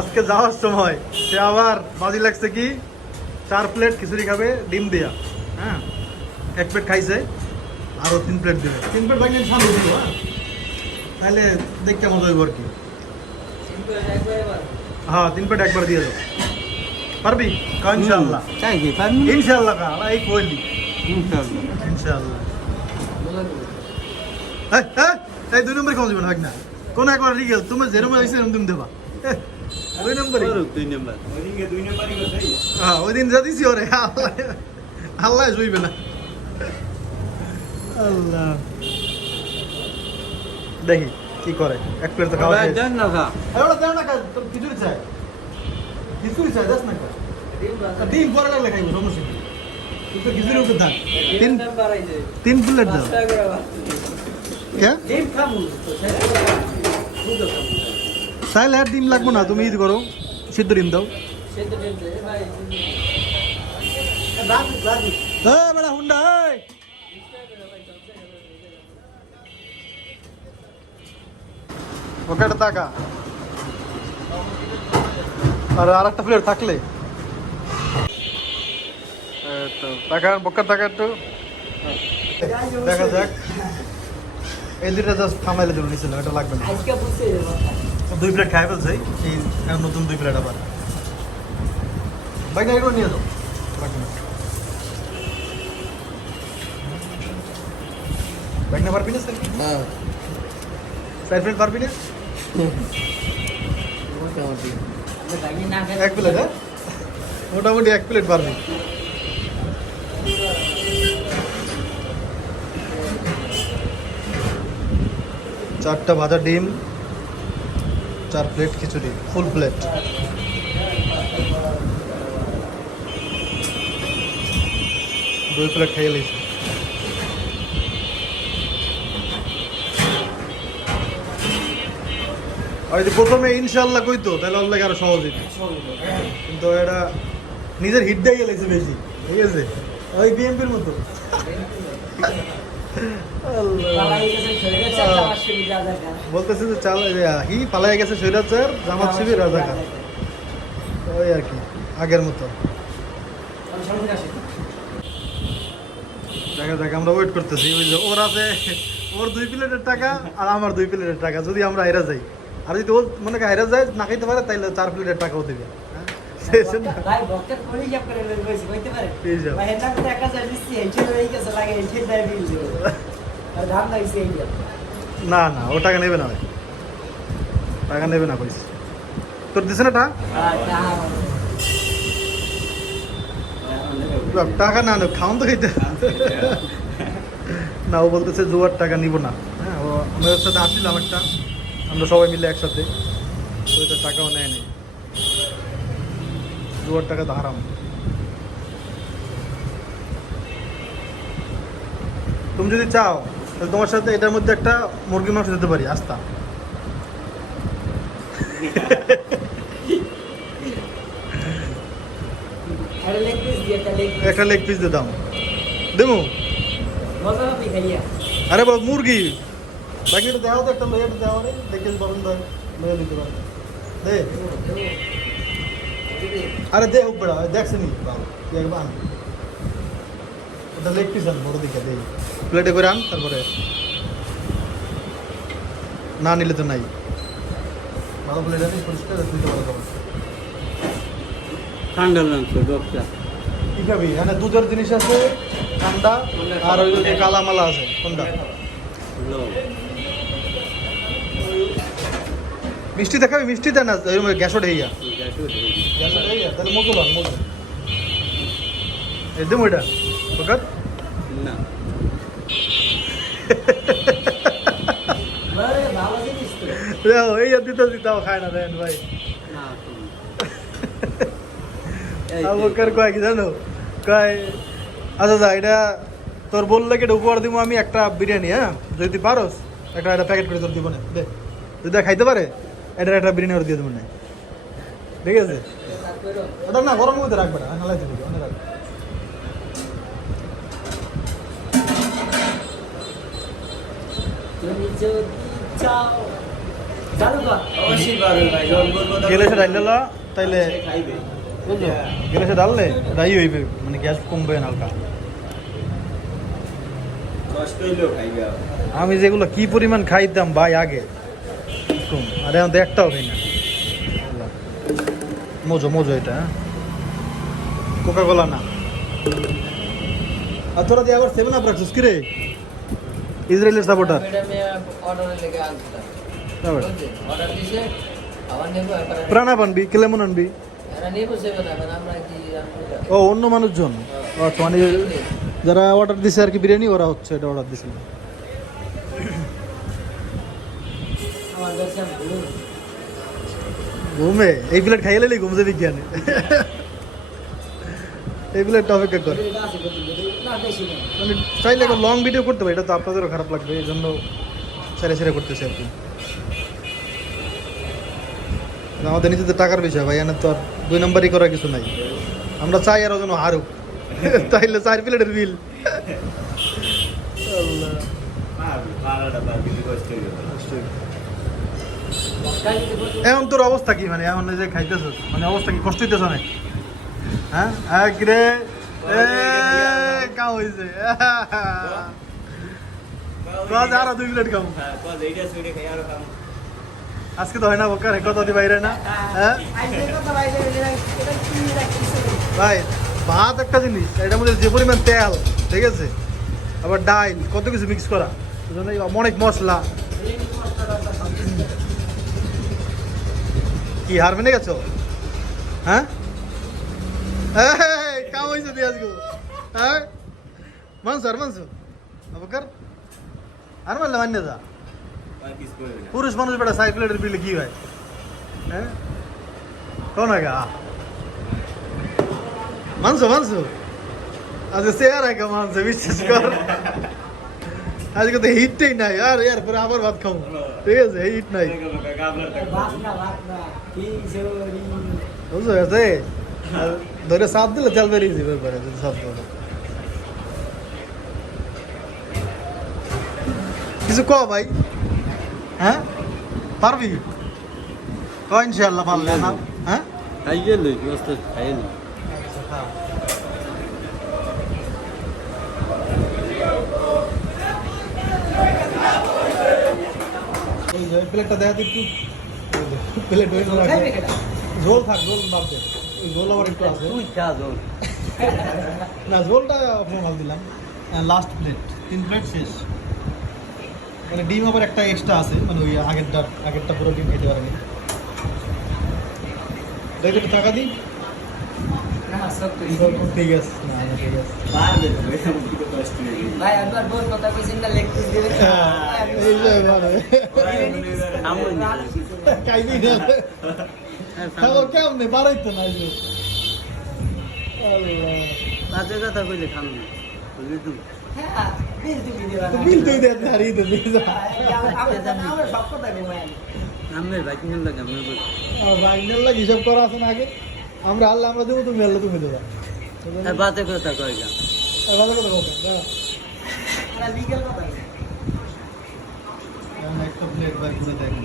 আজকে যাওয়ার সময় সে আবার বাজি লাগছে কি 4 প্লেট খিচুড়ি খাবে ডিম দিয়া। হ্যাঁ, 1 প্লেট খাইছে, আরো 3 প্লেট দেবে। 3 প্লেট ভাঙিয়ে শান্ত দিব। হ্যাঁ, তাহলে দেখতে মজা হইব আর কি। হ্যাঁ, 3 প্লেট একবার দিয়ে দাও। পারবি? ইনশাআল্লাহ। ইনশাআল্লাহ কা এই কইলি ইনশাআল্লাহ। এই 2 নম্বর খাওয়া যাবে না না, কোন একবার রিগেল তুমি যেরকম হইছে এরকম তুমি দেবা। 2 নম্বর ওদিকে 2 নম্বরই করতেই। হ্যাঁ, ওই দিন যা দিছি ওরে আল্লাহ আল্লাহ জুইবে না। আল্লাহ দেখি কি করে। 1 প্লেট তো খাওয়া যায় দেন না খা। ওটা দেন না খা, তোর খিচুড়ি চাই। খিচুড়ি চাই দাস না খা। ডিম পরে লাগলে খাইব সমস্যা কি। তুই তো খিচুড়ি উপর দাও। 3 প্লেট দাও। क्या ডিম খাবো তো সাইল আর ডিম লাগবো না, তুমি ই করো সিদ্ধ ডিম দাও। সিদ্ধ ডিম দে ভাই। বাবু বড় হুন্ডা এই ওকেটা টাকা আর আরেকটা প্লেট থাকলে তো টাকা বক্কা টাকা একটু দেখা যাক। এই 2টা জাস্ট থামাইলে দেবো নিছিল, এটা লাগবে না। 2 প্লেট খাই ফেলছে এই নতুন 2 প্লেট আবার বাইক না এগুলো নিয়ে যাও। বাইক না পারবি না স্যার? হ্যাঁ, 4 প্লেট পারবি না? মোটামুটি 1 প্লেট। হ্যাঁ, মোটামুটি 1 প্লেট পারবি। চারটা ভাজা ডিম, 4 প্লেট খিচুড়ি, ফুল প্লেট। দুই প্লেট খাইয়ে লিছি। আর যদি প্রথমে ইনশাল্লাহ কইতো তাহলে আল্লাহ আরো সহজ হইতো, কিন্তু এটা নিজের হিট দিয়ে গেলেছে বেশি। ঠিক আছে, ওই বিএমপির মতো বলতেছে যে হি পালাই গেছে স্বৈরাচার, জামাত শিবির রাজাকার, ওই আর কি আগের মতো। দেখা যাক, আমরা ওয়েট করতেছি। ওই যে ওর আছে, ওর 2 প্লেটের টাকা আর আমার 2 প্লেটের টাকা। যদি আমরা হেরা যাই, আর যদি ও মনে হয় হেরা যায় না খাইতে পারে, তাইলে 4 প্লেটের টাকাও দেবে। না না, ও টাকা নেবে না, টাকা নেবে না কইস। তোর দিছে না টাকা না খাওন তো খাইতে না। ও বলতেছে জুয়ার টাকা নিব না। হ্যাঁ, ও আমাদের সাথে আসছিলাম একটা, আমরা সবাই মিলে একসাথে, তো ওইটা টাকাও নেয় নেই। জুয়ার টাকা তো হারাম। তুমি যদি চাও তাহলে তোমার সাথে এটার মধ্যে একটা মুরগির মাংস দিতে পারি, আস্তা। একটা লেগ পিস দিয়ে দাম দেবো। আরে বাবা মুরগি বাকিটা দেওয়া তো, একটা লইয়াটা দেওয়া নেই, দেখে পছন্দ হয় লইয়া দিতে পারে। দে আরে দে উপড়া দেখছে নি একবার ওটা লেগ পিস আন বড় দিকে দে, প্লেটে করে আন, তারপরে না নিলে তো নাই। ভালো প্লেট আনিস পরিষ্কার দিতে পারো। ঠান্ডা লাগছে দরকার কি খাবি? এখানে দুধের জিনিস আছে ঠান্ডা, আর ওই যে কালামালা আছে। কোনটা মিষ্টি দেখাবি? মিষ্টি দেয় না, গ্যাসও ঢেইয়া তাহলে মজু লাগ মজু একদম ওইটা ওকার না। এই দিতে দিতাও খায় না দেন ভাই। কয় কি জানো, কয় আচ্ছা যা এটা তোর বললে কি এটা উপহার দিব আমি একটা বিরিয়ানি। হ্যাঁ, যদি পারোস একটা প্যাকেট করে তোর দিব না, দে যদি খাইতে পারে এটা একটা বিরিয়ানি ওর দিয়ে দেবো না। ঠিক আছে, ওটা না গরম মধ্যে রাখবে না, নালাই দিবি অনেক রাখবে। গেলে সে ডাইলে তাইলে বুঝলো গেলে সে ডাললে ডাই হইবে মানে গ্যাস কমবে না হালকা। আমি যেগুলো কি পরিমাণ খাইতাম ভাই আগে কম, আর এখন তো একটাও খাই না। মজো মজো এটা, কোকা কোলা না। আর তোরা দিয়ে আবার 7 আপ রাখছিস কি রে? ইসরায়েলের সাপোর্টার প্রাণা আনবি, কেলেমন আনবি? ও অন্য মানুষজন, আচ্ছা, মানে যারা অর্ডার দিছে আর কি বিরিয়ানি, ওরা হচ্ছে এটা অর্ডার দিছিল। ঘুমে এই প্লেট খাইয়ে লেলি ঘুমছে বিজ্ঞানে। এই প্লেটটা অপেক্ষা করে মানে চাইলে লং ভিডিও করতে পারি, এটা তো আপনাদেরও খারাপ লাগবে, এই জন্য ছেড়ে ছেড়ে করতেছে আর কি। আমাদের নিজেদের টাকার বিষয় ভাই, এনে তো আর 2 নম্বরই করার কিছু নাই। আমরা চাই আরো যেন হারুক, তাইলে 4 প্লেটের বিল। এখন তোর অবস্থা কি, মানে এখন যে খাইতেছ মানে অবস্থা কি, কষ্ট হইতেছ অনেক? হ্যাঁ একরে কাম হয়েছে, আরো 2 প্লেট খাবো আজকে তো হয় না বোকার, কথা দি বাইরে না। হ্যাঁ ভাই ভাত একটা জিনিস, এটার মধ্যে যে পরিমাণ তেল, ঠিক আছে, আবার ডাইল, কত কিছু মিক্স করা, অনেক মশলা। কি হার মেনে গেছো? হ্যাঁ কাম হয়েছে দিয়ে আজকে। হ্যাঁ মানছো আর মানছো বোকার, আর মানলে মান্য যা। পুরুষ মানুষ বেটা 4 প্লেটের বিলে কি হয়? হ্যাঁ কোন আগা মানছো মানছো আজকে চেয়ার আগে মানছো, বিশ্বাস কর। আজকে তো হিটটাই নাই, আর এরপরে আবার ভাত খাবো, ঠিক আছে, হিট নাই বুঝছো গেছে। ধরে সাপ দিলে তেল বেরিয়ে যাবে এরপরে, যদি সাপ দিলে কিছু ক ভাই। হ্যাঁ পারবি ক, ইনশাআল্লাহ পারলে না। হ্যাঁ খাইয়ে লই ব্যবস্থা খাইয়ে লই। এই যে প্লেটটা দেখা দিই একটু, প্লেট ঝোল থাক, ঝোল বাদ দে, ওই ঝোল আবার একটু আছে। তুই খা ঝোল না ঝোলটা অপশনাল দিলাম। লাস্ট প্লেট, 3 প্লেট শেষ। মানে ডিম আবার একটা এক্সট্রা আছে, মানে ওই আগেরটা পুরো ডিম খেতে পারেনি। দেখে একটু টাকা দিই। ঠিক আছে, না ঠিক আছে। ভাই একবার বল কথা কইছেন না, লেগ পিস দিবেন। এই যে মানে খাইবি না, খাবো কেমনে, বাড়াই তো না। এই যে আল্লাহ, তাতে কথা কইলে খাম না, বুঝলি তুই? হ্যাঁ বিল দিবি দিবা তো বিল তুই দে, হারিয়ে দে। আমরা সব কথা কই। আমের ভাই কিনে লাগে আমি বল। রাইনাল লাগে হিসাব করা আছে না আগে। আমরা আল্লাহ আমরা দেবো, তুমি আল্লাহ তুমি দেবা। আর বাতে কথা কই গা। আর ভালো কথা বলতে দাঁড়া। আমরা লিগ্যাল কথা কই। আমি একটা প্লেট বাই করে দেখি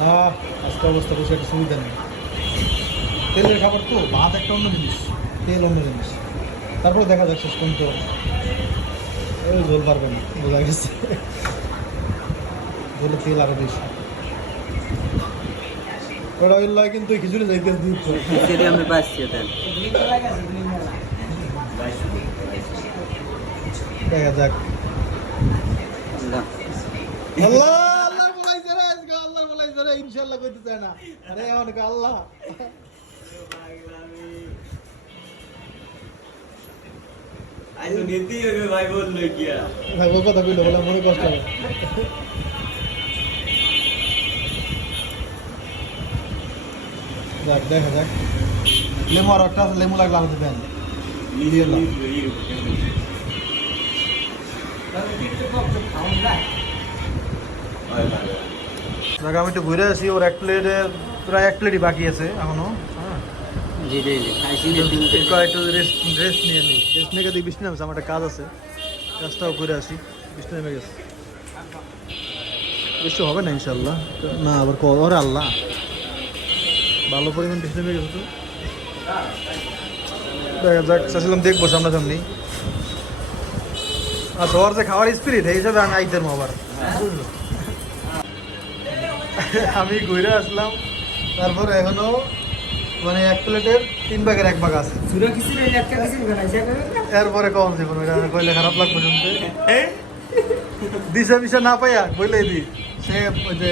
না, আজকে অবস্থা বসে একটা সুবিধা নেই। তেলের খাবার তো, ভাত একটা অন্য জিনিস, তেল অন্য জিনিস। তারপরে দেখা যাক শেষ পর্যন্ত ওই ঝোল পারবে না, বোঝা গেছে। ঝোলে তেল আরো বেশি। ওটা ওই লয় কিন্তু খিচুড়ি যাইতে দুধ সেটা আমি পাচ্ছি দেন। Legal লাগাছে legal. দেখা যাক। না আল্লাহ আল্লাহ বলাইছে রে, আজকে আল্লাহ বলাইছে রে, ইনশাআল্লাহ কইতে চায় না। আরে এখন আল্লাহ আইছো নিতে হবে ভাই, বল লই গিয়া ভাই ও কথা কইলো বলে মনে কষ্ট হবে। যাক দেখা যাক। লেমু আর একটা আছে, লেমু লাগলে আমাদের দেন দিয়ে দাও। দেখ আমি একটু ঘুরে আসি, ওর 1 প্লেটে প্রায় 1 প্লেটই বাকি আছে এখনো। হ্যাঁ জি জি জি খাইছি একটু রেস্ট নিয়ে নিই, রেস্ট নিয়ে দেখি বৃষ্টি নামছে, আমার একটা কাজ আছে, কাজটাও করে আসি। বৃষ্টি নেমে গেছে। বৃষ্টি হবে না ইনশাল্লাহ। না আবার ওরে আল্লাহ, ভালো পরিমাণ বৃষ্টি নেমে গেছে তো। দেখা যাক, চাচ্ছিলাম দেখবো সামনাসামনি। আর ওর যে খাওয়ার স্পিরিট এই হিসাবে আমি আইতের আবার বুঝলো। আমি ঘুরে আসলাম, তারপর এখনো মানে 1 প্লেটের 3 ভাগের 1 ভাগ আছে। সুরা খিচুড়ি একটা খিচুড়ি বানাইছে এরপরে কম জীবন ওইটা কইলে খারাপ লাগবে শুনতে। দিশা মিশা না পাইয়া বইলে দি সে ওই যে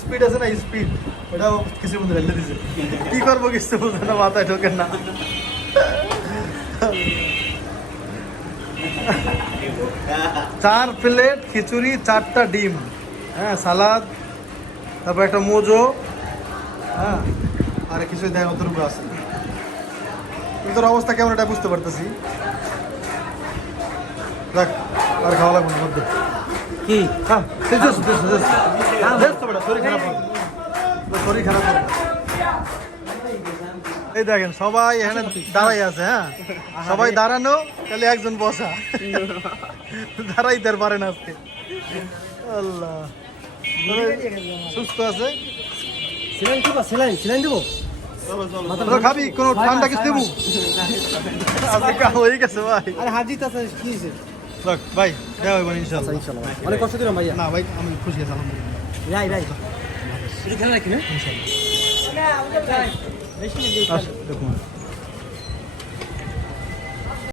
স্পিড আছে না, স্পিড ওটাও কিছু মধ্যে রেখে দিছে। কি করবো কিছু বুঝে না, মাথায় ঢোকে না। 4 প্লেট খিচুড়ি, 4টা ডিম, হ্যাঁ সালাদ, তারপর একটা মোজো, হ্যাঁ আর কিছু দেয় অতটুকু আছে। তোর অবস্থা কেমন এটা বুঝতে পারতেছি। দেখ আর খাওয়া লাগবে না মধ্যে কি হ্যাঁ শরীর খারাপ হবে, শরীর খারাপ হবে। এই দেখেন সবাই এখানে দাঁড়াই আছে, হ্যাঁ সবাই দাঁড়ানো, তাহলে একজন বসা দাঁড়াইতে পারে না আজকে। আল্লাহ সুস্থ আছে। সেলাইন দেবো তোরা খাবি কোনো ঠান্ডা কিছু দেবো? আজকে কাম হয়ে গেছে ভাই। আরে হাজিত আছে কি হয়েছে দেখ ভাই দেওয়া হইব ইনশাআল্লাহ। অনেক কষ্ট দিলাম ভাইয়া না ভাই আমি খুশি আছি আলহামদুলিল্লাহ। রাই রাই এখানে রাখি না ইনশাআল্লাহ। বেশি দেখুন